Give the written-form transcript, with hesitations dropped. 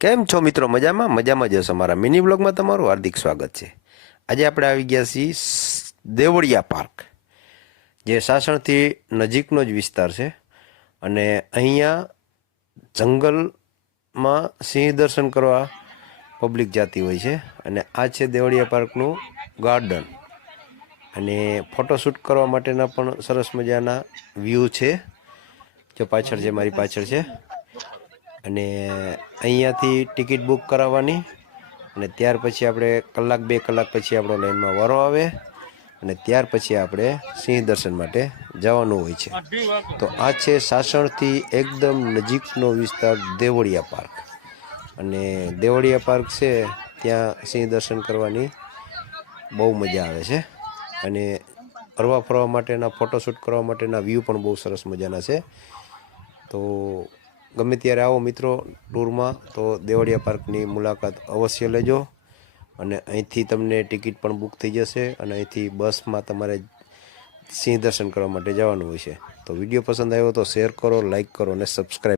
કેમ છો મિત્રો? મજામાં જશો? અમારા મિની બ્લોગમાં તમારું હાર્દિક સ્વાગત છે. આજે આપણે આવી ગયા છીએ દેવળિયા પાર્ક, જે સાસણથી નજીકનો જ વિસ્તાર છે. અને અહીંયા જંગલમાં સિંહ દર્શન કરવા પબ્લિક જતી હોય છે. અને આ છે દેવળિયા પાર્કનું ગાર્ડન, અને ફોટોશૂટ કરવા માટેના પણ સરસ મજાના વ્યૂ છે. જો પાછળ છે, મારી પાછળ છે. અને અહીંયાથી ટિકિટ બુક કરાવવાની, અને ત્યાર પછી આપણે કલાક 2 કલાક પછી આપણો લાઈનમાં વારો આવે, અને ત્યાર પછી આપણે સિંહ દર્શન માટે જવાનું હોય છે. તો આ છે સાસણથી એકદમ નજીકનો વિસ્તાર દેવળિયા પાર્ક. અને દેવળિયા પાર્ક છે ત્યાં સિંહ દર્શન કરવાની બહુ મજા આવે છે. અને હરવા ફરવા માટેના, ફોટોશૂટ કરવા માટેના વ્યૂ પણ બહુ સરસ મજાના છે. તો ગમે ત્યારે આવો મિત્રો ટૂરમાં, તો દેવળિયા પાર્કની મુલાકાત અવશ્ય લેજો. અને અહીંથી તમને ટિકિટ પણ બુક થઈ જશે, અને અહીંથી બસમાં તમારે સિંહ દર્શન કરવા માટે જવાનું હોય છે. તો વિડીયો પસંદ આવ્યો તો શેર કરો, લાઈક કરો અને સબસ્ક્રાઈબ